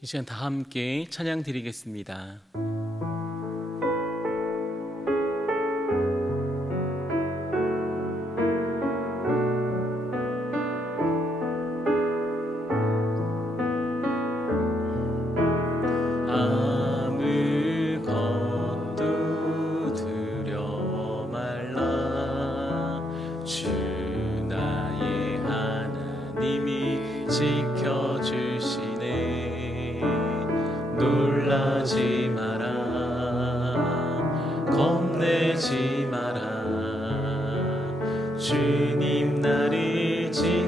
이 시간 다 함께 찬양 드리겠습니다. 아무것도 두려워 말라. 주 나의 하나님이 지켜주시네. 놀라지 마라, 겁내지 마라. 주님 나를 지켜주시네.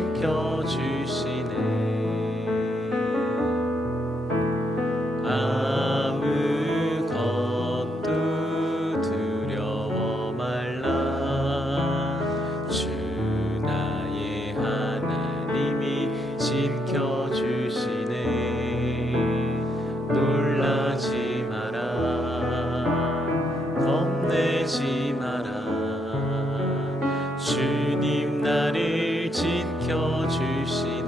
아무것도 두려워 말라. 주 나의 하나님이 지켜주시네. 놀라지 마라, 겁내지 마라. 주님 나를 지켜주시네.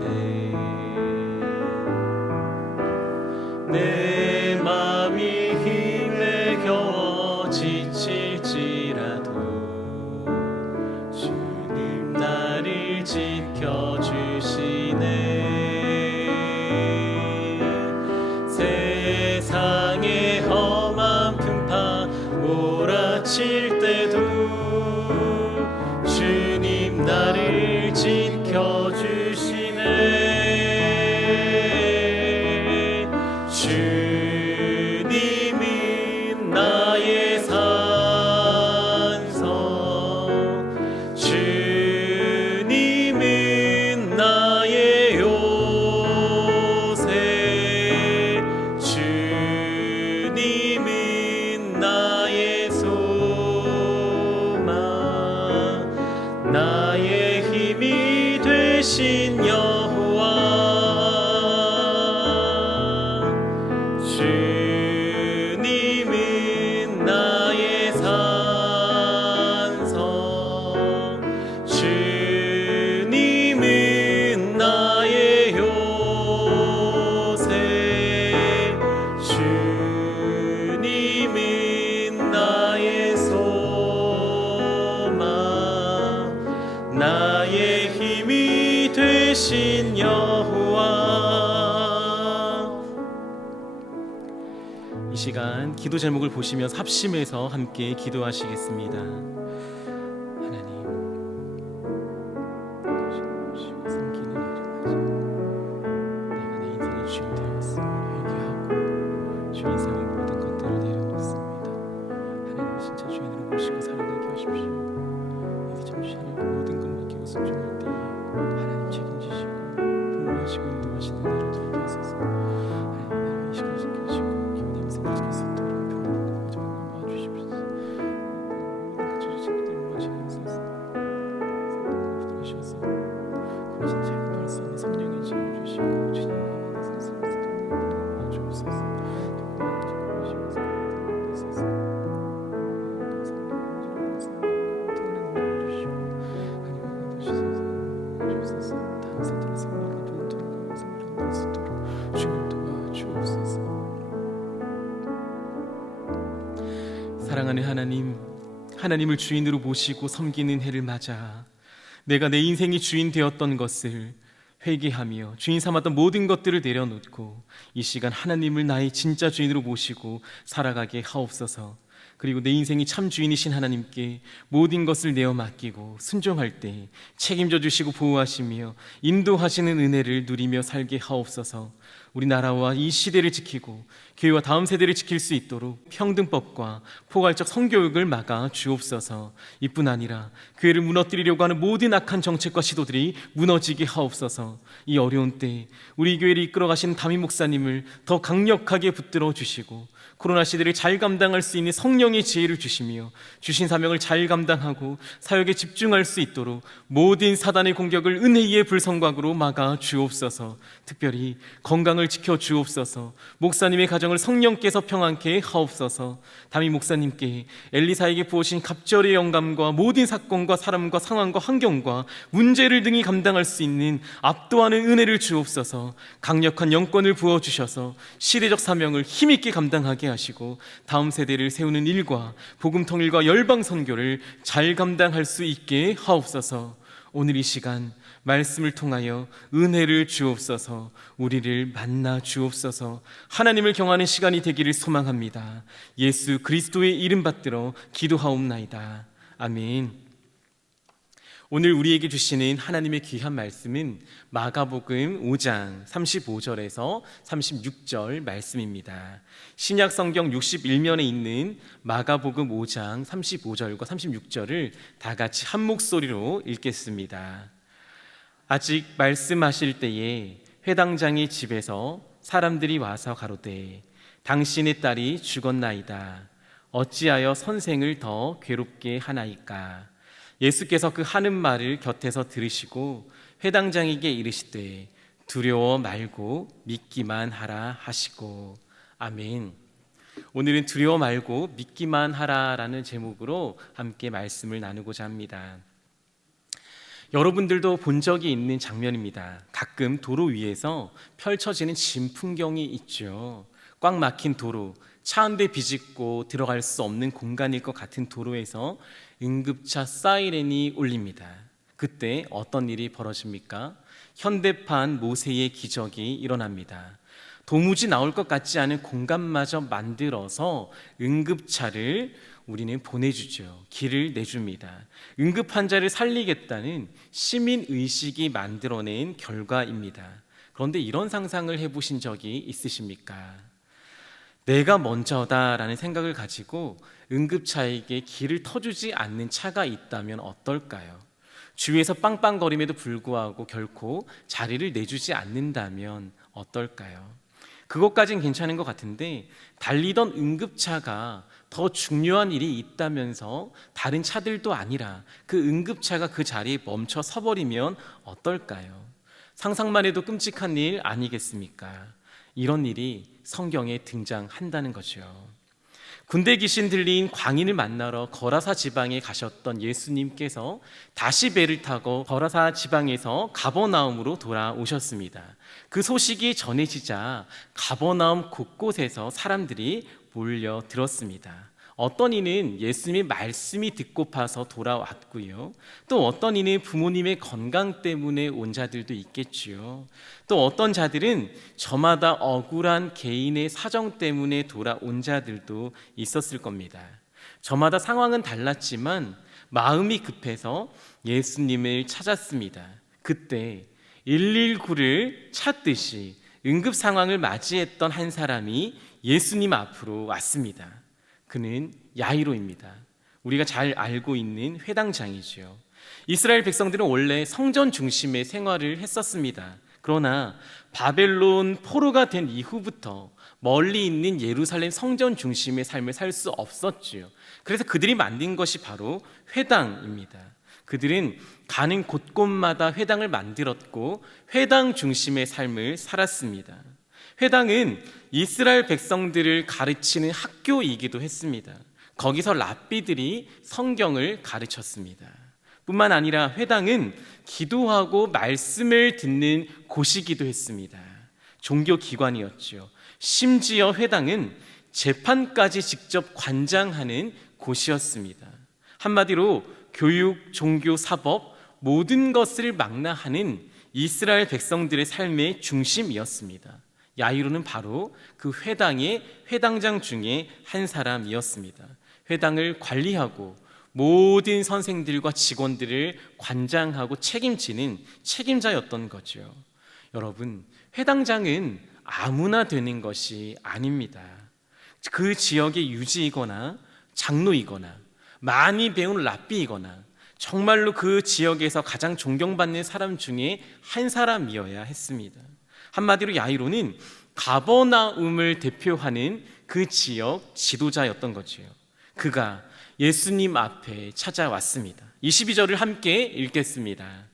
내 맘이 힘에 겨워 지칠지라도 주님 나를 지켜주시네. 세상의 험한 풍파 몰아칠 때도 주님 나를 지켜주시네. 주님은 나의 산성, 주님은 나의 요새, 주님은 나의 소망, 나의 힘이 되신 여호와. 주님은 나의 산성, 주님은 나의 요새, 주님은 나의 소망, 나의 힘이 되신 여호와. 이 시간 기도 제목을 보시면서 합심해서 함께 기도하시겠습니다. 하나님, 주시고 섬기는 내가 내 인생의 주인 되었음을 회개하고 주인 삼은 모든 것들을 내려놓습니다. 하나님, 진짜 주인으로 모시고 살아가게 하십시오. 이제 잠시 하나님께 모든 것 맡기고 순종할 때에 하나님 책임지시고 보호하시고 인도하시는 은혜로 돌게 하소서. 하나님, 이 시간 지키시고 기쁜 인생 지킬 수 있도록 평안하고 마지막으로 봐주십시오. 같이 친구들 무너지게 하소서. 부드러우셔서 그것을 자극할 수 있는 성령의 지혜를 주시고 주님의 안에서 스스로 주옵소서. 사랑하는 하나님, 하나님을 주인으로 모시고 섬기는 해를 맞아 내가 내 인생이 주인 되었던 것을 회개하며 주인 삼았던 모든 것들을 내려놓고 이 시간 하나님을 나의 진짜 주인으로 모시고 살아가게 하옵소서. 그리고 내 인생이 참 주인이신 하나님께 모든 것을 내어 맡기고 순종할 때 책임져 주시고 보호하시며 인도하시는 은혜를 누리며 살게 하옵소서. 우리나라와 이 시대를 지키고 교회와 다음 세대를 지킬 수 있도록 평등법과 포괄적 성교육을 막아 주옵소서. 이뿐 아니라 교회를 무너뜨리려고 하는 모든 악한 정책과 시도들이 무너지게 하옵소서. 이 어려운 때 우리 교회를 이끌어 가시는 담임 목사님을 더 강력하게 붙들어 주시고 코로나 시대를 잘 감당할 수 있는 성령의 지혜를 주시며 주신 사명을 잘 감당하고 사역에 집중할 수 있도록 모든 사단의 공격을 은혜의 불성곽으로 막아 주옵소서. 특별히 건강을 지켜 주옵소서. 목사님의 가정을 성령께서 평안케 하옵소서. 담임 목사님께 엘리사에게 부어신 갑절의 영감과 모든 사건과 사람과 상황과 환경과 문제를 등이 감당할 수 있는 압도하는 은혜를 주옵소서. 강력한 영권을 부어주셔서 시대적 사명을 힘있게 감당하게 하시고 다음 세대를 세우는 일과 복음 통일과 열방 선교를 잘 감당할 수 있게 하옵소서. 오늘 이 시간 말씀을 통하여 은혜를 주옵소서. 우리를 만나 주옵소서. 하나님을 경하는 시간이 되기를 소망합니다. 예수 그리스도의 이름 받들어 기도하옵나이다. 아멘. 오늘 우리에게 주시는 하나님의 귀한 말씀은 마가복음 5장 35절에서 36절 말씀입니다. 신약 성경 61면에 있는 마가복음 5장 35절과 36절을 다 같이 한 목소리로 읽겠습니다. 아직 말씀하실 때에 회당장의 집에서 사람들이 와서 가로되 당신의 딸이 죽었나이다. 어찌하여 선생을 더 괴롭게 하나이까? 예수께서 그 하는 말을 곁에서 들으시고 회당장에게 이르시되 두려워 말고 믿기만 하라 하시고. 아멘. 오늘은 두려워 말고 믿기만 하라라는 제목으로 함께 말씀을 나누고자 합니다. 여러분들도 본 적이 있는 장면입니다. 가끔 도로 위에서 펼쳐지는 진풍경이 있죠. 꽉 막힌 도로, 차 한 대 비집고 들어갈 수 없는 공간일 것 같은 도로에서 응급차 사이렌이 울립니다. 그때 어떤 일이 벌어집니까? 현대판 모세의 기적이 일어납니다. 도무지 나올 것 같지 않은 공간마저 만들어서 응급차를 우리는 보내주죠. 길을 내줍니다. 응급 환자를 살리겠다는 시민의식이 만들어낸 결과입니다. 그런데 이런 상상을 해보신 적이 있으십니까? 내가 먼저다라는 생각을 가지고 응급차에게 길을 터주지 않는 차가 있다면 어떨까요? 주위에서 빵빵거림에도 불구하고 결코 자리를 내주지 않는다면 어떨까요? 그것까진 괜찮은 것 같은데 달리던 응급차가 더 중요한 일이 있다면서 다른 차들도 아니라 그 응급차가 그 자리에 멈춰 서버리면 어떨까요? 상상만 해도 끔찍한 일 아니겠습니까? 이런 일이 성경에 등장한다는 거죠. 군대 귀신 들린 광인을 만나러 거라사 지방에 가셨던 예수님께서 다시 배를 타고 거라사 지방에서 가버나움으로 돌아오셨습니다. 그 소식이 전해지자 가버나움 곳곳에서 사람들이 몰려들었습니다. 어떤 이는 예수님의 말씀이 듣고파서 돌아왔고요. 또 어떤 이는 부모님의 건강 때문에 온 자들도 있겠지요. 또 어떤 자들은 저마다 억울한 개인의 사정 때문에 돌아온 자들도 있었을 겁니다. 저마다 상황은 달랐지만 마음이 급해서 예수님을 찾았습니다. 그때 119를 찾듯이 응급 상황을 맞이했던 한 사람이 예수님 앞으로 왔습니다. 그는 야이로입니다. 우리가 잘 알고 있는 회당장이죠. 이스라엘 백성들은 원래 성전 중심의 생활을 했었습니다. 그러나 바벨론 포로가 된 이후부터 멀리 있는 예루살렘 성전 중심의 삶을 살 수 없었지요. 그래서 그들이 만든 것이 바로 회당입니다. 그들은 가는 곳곳마다 회당을 만들었고 회당 중심의 삶을 살았습니다. 회당은 이스라엘 백성들을 가르치는 학교이기도 했습니다. 거기서 랍비들이 성경을 가르쳤습니다. 뿐만 아니라 회당은 기도하고 말씀을 듣는 곳이기도 했습니다. 종교기관이었죠. 심지어 회당은 재판까지 직접 관장하는 곳이었습니다. 한마디로 교육, 종교, 사법 모든 것을 망라하는 이스라엘 백성들의 삶의 중심이었습니다. 야이로는 바로 그 회당의 회당장 중에 한 사람이었습니다. 회당을 관리하고 모든 선생들과 직원들을 관장하고 책임지는 책임자였던 거죠. 여러분, 회당장은 아무나 되는 것이 아닙니다. 그 지역의 유지이거나 장로이거나 많이 배운 랍비이거나 정말로 그 지역에서 가장 존경받는 사람 중에 한 사람이어야 했습니다. 한마디로 야이로는 가버나움을 대표하는 그 지역 지도자였던 거지요. 그가 예수님 앞에 찾아왔습니다. 22절을 함께 읽겠습니다.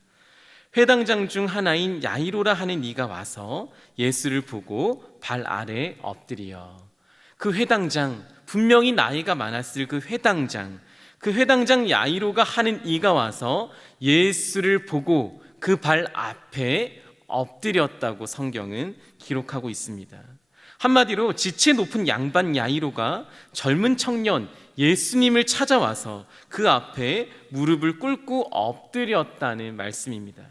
회당장 중 하나인 야이로라 하는 이가 와서 예수를 보고 발 아래 엎드려. 그 회당장, 분명히 나이가 많았을 그 회당장 야이로가 하는 이가 와서 예수를 보고 그 발 앞에 엎드렸다고 성경은 기록하고 있습니다. 한마디로 지체 높은 양반 야이로가 젊은 청년 예수님을 찾아와서 그 앞에 무릎을 꿇고 엎드렸다는 말씀입니다.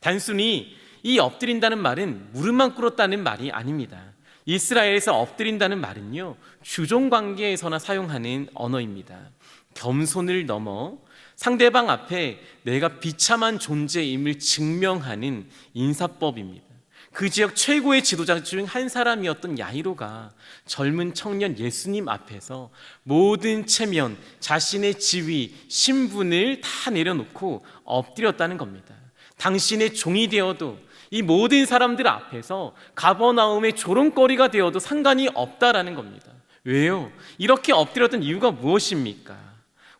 단순히 이 엎드린다는 말은 무릎만 꿇었다는 말이 아닙니다. 이스라엘에서 엎드린다는 말은요, 주종 관계에서나 사용하는 언어입니다. 겸손을 넘어 상대방 앞에 내가 비참한 존재임을 증명하는 인사법입니다. 그 지역 최고의 지도자 중 한 사람이었던 야이로가 젊은 청년 예수님 앞에서 모든 체면, 자신의 지위, 신분을 다 내려놓고 엎드렸다는 겁니다. 당신의 종이 되어도 이 모든 사람들 앞에서 가버나움의 조롱거리가 되어도 상관이 없다라는 겁니다. 왜요? 이렇게 엎드렸던 이유가 무엇입니까?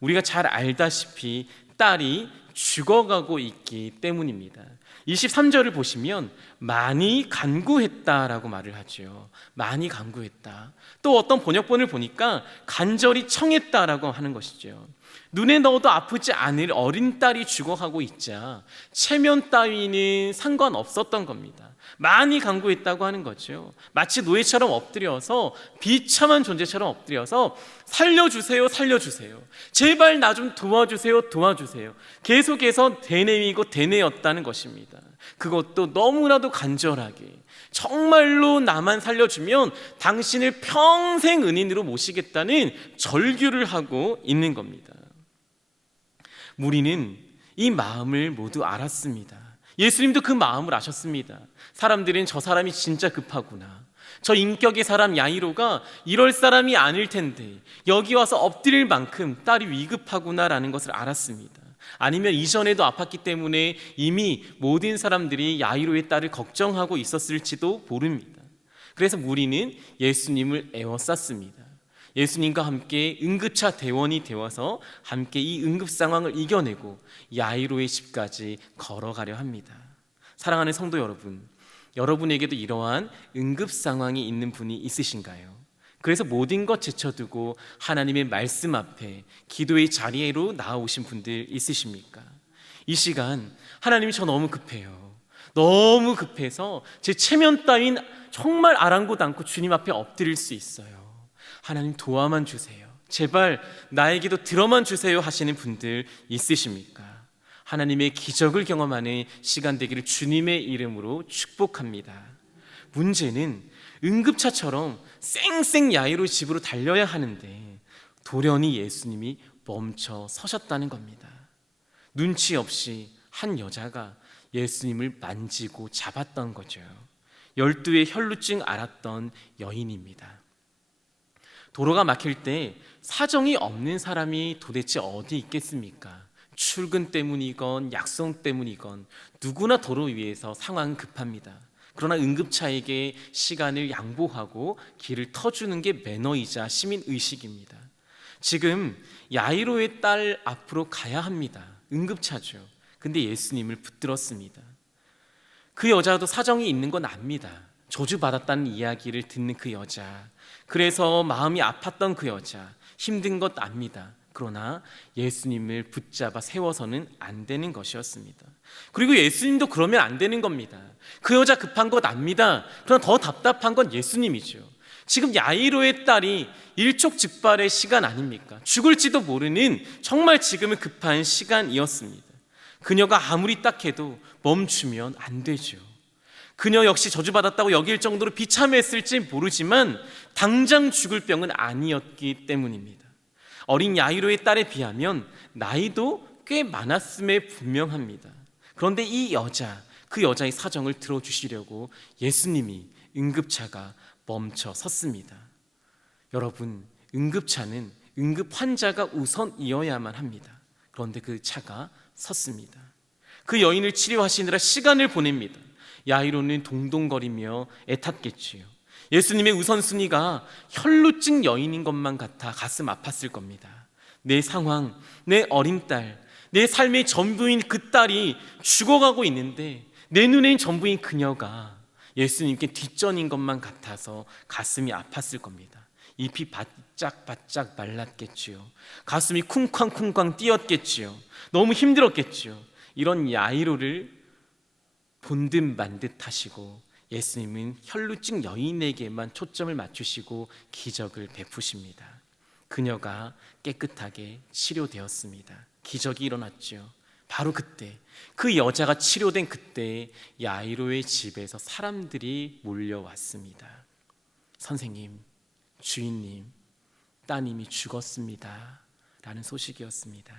우리가 잘 알다시피 딸이 죽어가고 있기 때문입니다. 23절을 보시면 많이 간구했다라고 말을 하죠. 많이 간구했다. 또 어떤 번역본을 보니까 간절히 청했다라고 하는 것이죠. 눈에 넣어도 아프지 않을 어린 딸이 죽어가고 있자 체면 따위는 상관없었던 겁니다. 많이 간구했다고 하는 거죠. 마치 노예처럼 엎드려서 비참한 존재처럼 엎드려서 살려주세요, 살려주세요. 제발 나 좀 도와주세요, 도와주세요. 계속해서 대내이고 대내였다는 것입니다. 그것도 너무나도 간절하게 정말로 나만 살려주면 당신을 평생 은인으로 모시겠다는 절규를 하고 있는 겁니다. 무리는 이 마음을 모두 알았습니다. 예수님도 그 마음을 아셨습니다. 사람들은 저 사람이 진짜 급하구나, 저 인격의 사람 야이로가 이럴 사람이 아닐 텐데 여기 와서 엎드릴 만큼 딸이 위급하구나라는 것을 알았습니다. 아니면 이전에도 아팠기 때문에 이미 모든 사람들이 야이로의 딸을 걱정하고 있었을지도 모릅니다. 그래서 무리는 예수님을 에워쌌습니다. 예수님과 함께 응급차 대원이 되어서 함께 이 응급 상황을 이겨내고 야이로의 집까지 걸어가려 합니다. 사랑하는 성도 여러분, 여러분에게도 이러한 응급 상황이 있는 분이 있으신가요? 그래서 모든 것 제쳐두고 하나님의 말씀 앞에 기도의 자리로 나아오신 분들 있으십니까? 이 시간 하나님이 저 너무 급해요. 너무 급해서 제 체면 따윈 정말 아랑곳 않고 주님 앞에 엎드릴 수 있어요. 하나님 도와만 주세요. 제발 나에게도 들어만 주세요 하시는 분들 있으십니까? 하나님의 기적을 경험하는 시간 되기를 주님의 이름으로 축복합니다. 문제는 응급차처럼 쌩쌩 야이로 집으로 달려야 하는데 돌연히 예수님이 멈춰 서셨다는 겁니다. 눈치 없이 한 여자가 예수님을 만지고 잡았던 거죠. 12의 혈루증 앓았던 여인입니다. 도로가 막힐 때 사정이 없는 사람이 도대체 어디 있겠습니까? 출근 때문이건 약속 때문이건 누구나 도로 위에서 상황은 급합니다. 그러나 응급차에게 시간을 양보하고 길을 터주는 게 매너이자 시민의식입니다. 지금 야이로의 딸 앞으로 가야 합니다. 응급차죠. 근데 예수님을 붙들었습니다. 그 여자도 사정이 있는 건 압니다. 저주받았다는 이야기를 듣는 그 여자, 그래서 마음이 아팠던 그 여자, 힘든 것 압니다. 그러나 예수님을 붙잡아 세워서는 안 되는 것이었습니다. 그리고 예수님도 그러면 안 되는 겁니다. 그 여자 급한 것 압니다. 그러나 더 답답한 건 예수님이죠. 지금 야이로의 딸이 일촉즉발의 시간 아닙니까? 죽을지도 모르는 정말 지금은 급한 시간이었습니다. 그녀가 아무리 딱해도 멈추면 안 되죠. 그녀 역시 저주받았다고 여길 정도로 비참했을지 모르지만 당장 죽을 병은 아니었기 때문입니다. 어린 야이로의 딸에 비하면 나이도 꽤 많았음에 분명합니다. 그런데 이 여자, 그 여자의 사정을 들어주시려고 예수님이 응급차가 멈춰 섰습니다. 여러분, 응급차는 응급 환자가 우선이어야만 합니다. 그런데 그 차가 섰습니다. 그 여인을 치료하시느라 시간을 보냅니다. 야이로는 동동거리며 애탔겠지요. 예수님의 우선순위가 혈루증 여인인 것만 같아 가슴 아팠을 겁니다. 내 상황, 내 어린 딸, 내 삶의 전부인 그 딸이 죽어가고 있는데 내 눈엔 전부인 그녀가 예수님께 뒷전인 것만 같아서 가슴이 아팠을 겁니다. 잎이 바짝바짝 말랐겠지요. 가슴이 쿵쾅쿵쾅 뛰었겠지요. 너무 힘들었겠지요. 이런 야이로를 본 듯 만 듯 하시고 예수님은 혈루증 여인에게만 초점을 맞추시고 기적을 베푸십니다. 그녀가 깨끗하게 치료되었습니다. 기적이 일어났죠. 바로 그때, 그 여자가 치료된 그때 야이로의 집에서 사람들이 몰려왔습니다. 선생님, 주인님, 따님이 죽었습니다 라는 소식이었습니다.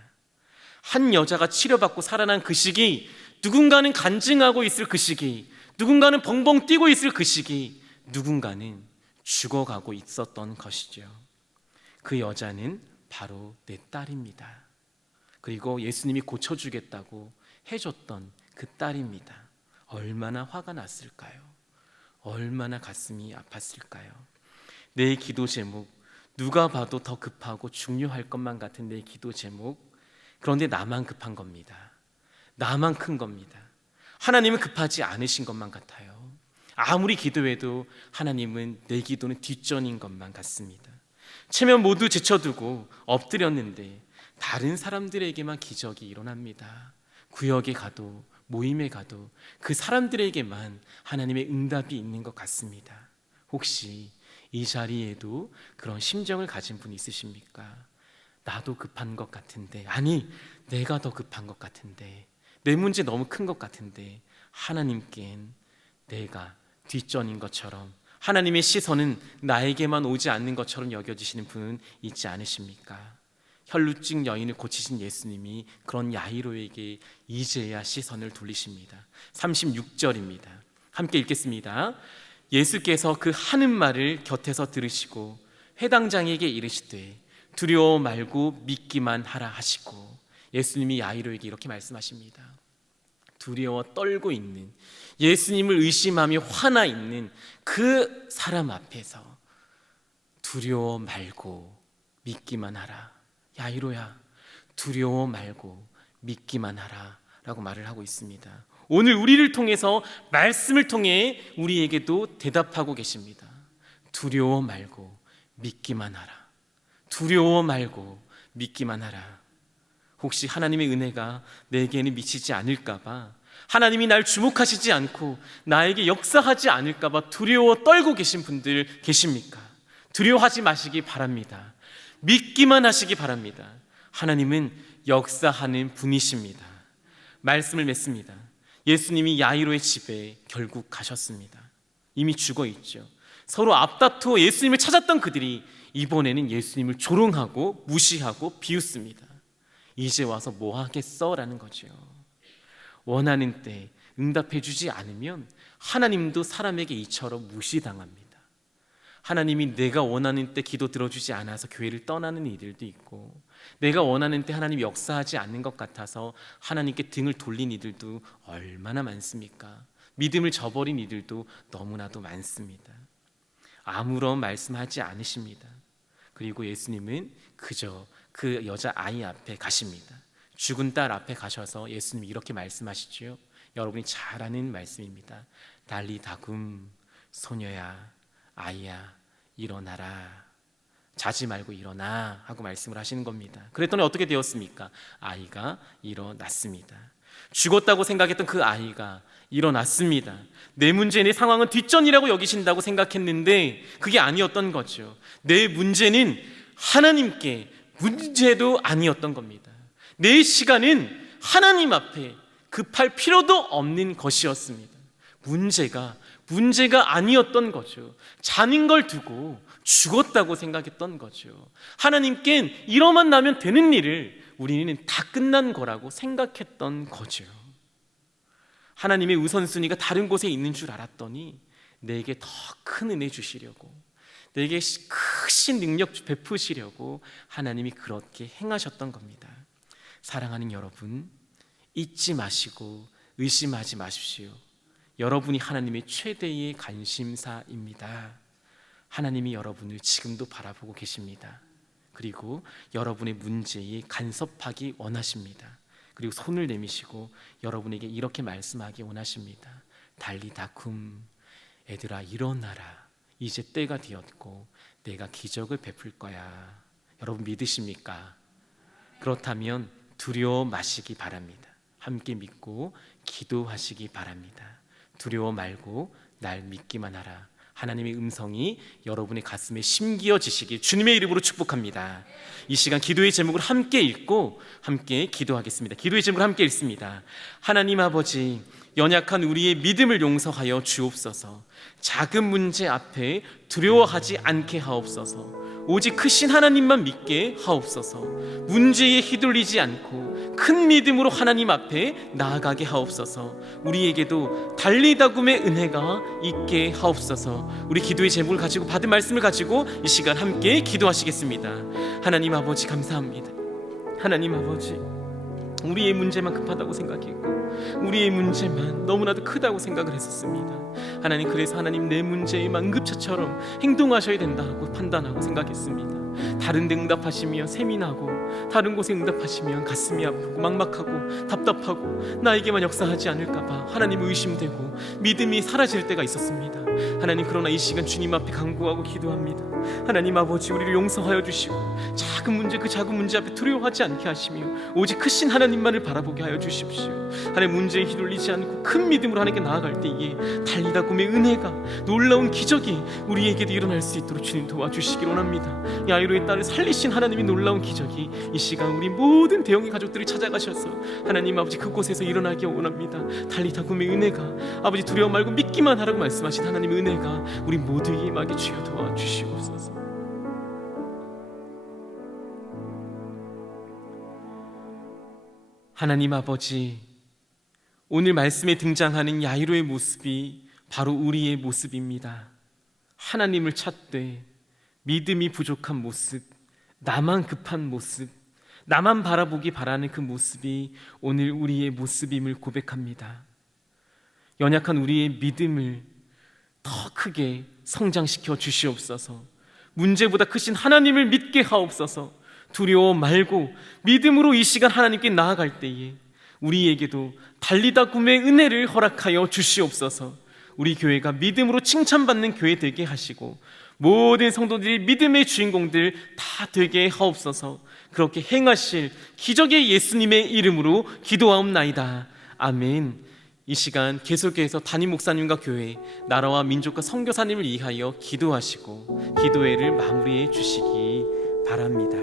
한 여자가 치료받고 살아난 그 시기, 누군가는 간증하고 있을 그 시기, 누군가는 벙벙 뛰고 있을 그 시기, 누군가는 죽어가고 있었던 것이죠. 그 여자는 바로 내 딸입니다. 그리고 예수님이 고쳐주겠다고 해줬던 그 딸입니다. 얼마나 화가 났을까요? 얼마나 가슴이 아팠을까요? 내 기도 제목, 누가 봐도 더 급하고 중요할 것만 같은 내 기도 제목, 그런데 나만 급한 겁니다. 나만 큰 겁니다. 하나님은 급하지 않으신 것만 같아요. 아무리 기도해도 하나님은 내 기도는 뒷전인 것만 같습니다. 체면 모두 제쳐두고 엎드렸는데 다른 사람들에게만 기적이 일어납니다. 구역에 가도 모임에 가도 그 사람들에게만 하나님의 응답이 있는 것 같습니다. 혹시 이 자리에도 그런 심정을 가진 분 있으십니까? 나도 급한 것 같은데, 아니 내가 더 급한 것 같은데, 내 문제 너무 큰 것 같은데 하나님께는 내가 뒷전인 것처럼, 하나님의 시선은 나에게만 오지 않는 것처럼 여겨지시는 분은 있지 않으십니까? 혈루증 여인을 고치신 예수님이 그런 야이로에게 이제야 시선을 돌리십니다. 36절입니다. 함께 읽겠습니다. 예수께서 그 하는 말을 곁에서 들으시고 회당장에게 이르시되 두려워 말고 믿기만 하라 하시고, 예수님이 야이로에게 이렇게 말씀하십니다. 두려워 떨고 있는, 예수님을 의심하며 화나 있는 그 사람 앞에서 두려워 말고 믿기만 하라. 야이로야, 두려워 말고 믿기만 하라 라고 말을 하고 있습니다. 오늘 우리를 통해서, 말씀을 통해 우리에게도 대답하고 계십니다. 두려워 말고 믿기만 하라. 두려워 말고 믿기만 하라. 혹시 하나님의 은혜가 내게는 미치지 않을까봐, 하나님이 날 주목하시지 않고 나에게 역사하지 않을까봐 두려워 떨고 계신 분들 계십니까? 두려워하지 마시기 바랍니다. 믿기만 하시기 바랍니다. 하나님은 역사하는 분이십니다. 말씀을 맺습니다. 예수님이 야이로의 집에 결국 가셨습니다. 이미 죽어 있죠. 서로 앞다투어 예수님을 찾았던 그들이 이번에는 예수님을 조롱하고 무시하고 비웃습니다. 이제 와서 뭐 하겠어? 라는 거죠. 원하는 때 응답해 주지 않으면 하나님도 사람에게 이처럼 무시당합니다. 하나님이 내가 원하는 때 기도 들어주지 않아서 교회를 떠나는 이들도 있고, 내가 원하는 때 하나님이 역사하지 않는 것 같아서 하나님께 등을 돌린 이들도 얼마나 많습니까? 믿음을 저버린 이들도 너무나도 많습니다. 아무런 말씀하지 않으십니다. 그리고 예수님은 그저 그 여자아이 앞에 가십니다. 죽은 딸 앞에 가셔서 예수님이 이렇게 말씀하시죠. 여러분이 잘 아는 말씀입니다. 달리다굼, 소녀야, 아이야, 일어나라. 자지 말고 일어나 하고 말씀을 하시는 겁니다. 그랬더니 어떻게 되었습니까? 아이가 일어났습니다. 죽었다고 생각했던 그 아이가 일어났습니다. 내 문제, 내 상황은 뒷전이라고 여기신다고 생각했는데 그게 아니었던 거죠. 내 문제는 하나님께 문제도 아니었던 겁니다. 내 시간은 하나님 앞에 급할 필요도 없는 것이었습니다. 문제가 아니었던 거죠. 자는 걸 두고 죽었다고 생각했던 거죠. 하나님께는 이러만 나면 되는 일을 우리는 다 끝난 거라고 생각했던 거죠. 하나님의 우선순위가 다른 곳에 있는 줄 알았더니 내게 더 큰 은혜 주시려고, 내게 크신 능력 베푸시려고 하나님이 그렇게 행하셨던 겁니다. 사랑하는 여러분, 잊지 마시고 의심하지 마십시오. 여러분이 하나님의 최대의 관심사입니다. 하나님이 여러분을 지금도 바라보고 계십니다. 그리고 여러분의 문제에 간섭하기 원하십니다. 그리고 손을 내미시고 여러분에게 이렇게 말씀하기 원하십니다. 달리다굼, 애들아 일어나라. 이제 때가 되었고 내가 기적을 베풀 거야. 여러분 믿으십니까? 그렇다면 두려워 마시기 바랍니다. 함께 믿고 기도하시기 바랍니다. 두려워 말고 날 믿기만 하라. 하나님의 음성이 여러분의 가슴에 심기어지시길 주님의 이름으로 축복합니다. 이 시간 기도의 제목을 함께 읽고 함께 기도하겠습니다. 기도의 제목을 함께 읽습니다. 하나님 아버지, 연약한 우리의 믿음을 용서하여 주옵소서. 작은 문제 앞에 두려워하지 않게 하옵소서. 오직 크신 하나님만 믿게 하옵소서. 문제에 휘둘리지 않고 큰 믿음으로 하나님 앞에 나아가게 하옵소서. 우리에게도 달리다굼의 은혜가 있게 하옵소서. 우리 기도의 제목을 가지고 받은 말씀을 가지고 이 시간 함께 기도하시겠습니다. 하나님 아버지 감사합니다. 하나님 아버지, 우리의 문제만 급하다고 생각했고 우리의 문제만 너무나도 크다고 생각을 했었습니다. 하나님, 그래서 하나님 내 문제의 응급처처럼 행동하셔야 된다고 판단하고 생각했습니다. 다른 데 응답하시면 셈이 나고 다른 곳에 응답하시면 가슴이 아프고 막막하고 답답하고 나에게만 역사하지 않을까봐 하나님 의심되고 믿음이 사라질 때가 있었습니다. 하나님, 그러나 이 시간 주님 앞에 간구하고 기도합니다. 하나님 아버지, 우리를 용서하여 주시고 작은 문제, 그 작은 문제 앞에 두려워하지 않게 하시며 오직 크신 하나님만을 바라보게 하여 주십시오. 하나님, 문제에 휘둘리지 않고 큰 믿음으로 하나님께 나아갈 때에 달리다굼의 은혜가, 놀라운 기적이 우리에게도 일어날 수 있도록 주님 도와주시길 원합니다. 야이로의 딸을 살리신 하나님의 놀라운 기적이 이 시간 우리 모든 대형의 가족들을 찾아가셔서 하나님 아버지 그곳에서 일어나기 원합니다. 달리다굼의 은혜가, 아버지 두려워 말고 믿기만 하라고 말씀하신 하나님의 은혜가 우리 모두에게 임하게 주여 도와주시옵소서. 하나님 아버지, 오늘 말씀에 등장하는 야이로의 모습이 바로 우리의 모습입니다. 하나님을 찾되 믿음이 부족한 모습, 나만 급한 모습, 나만 바라보기 바라는 그 모습이 오늘 우리의 모습임을 고백합니다. 연약한 우리의 믿음을 더 크게 성장시켜 주시옵소서. 문제보다 크신 하나님을 믿게 하옵소서. 두려워 말고 믿음으로 이 시간 하나님께 나아갈 때에 우리에게도 달리다굼의 은혜를 허락하여 주시옵소서. 우리 교회가 믿음으로 칭찬받는 교회 되게 하시고 모든 성도들이 믿음의 주인공들 다 되게 하옵소서. 그렇게 행하실 기적의 예수님의 이름으로 기도하옵나이다. 아멘. 이 시간 계속해서 담임 목사님과 교회, 나라와 민족과 선교사님을 위하여 기도하시고 기도회를 마무리해 주시기 바랍니다.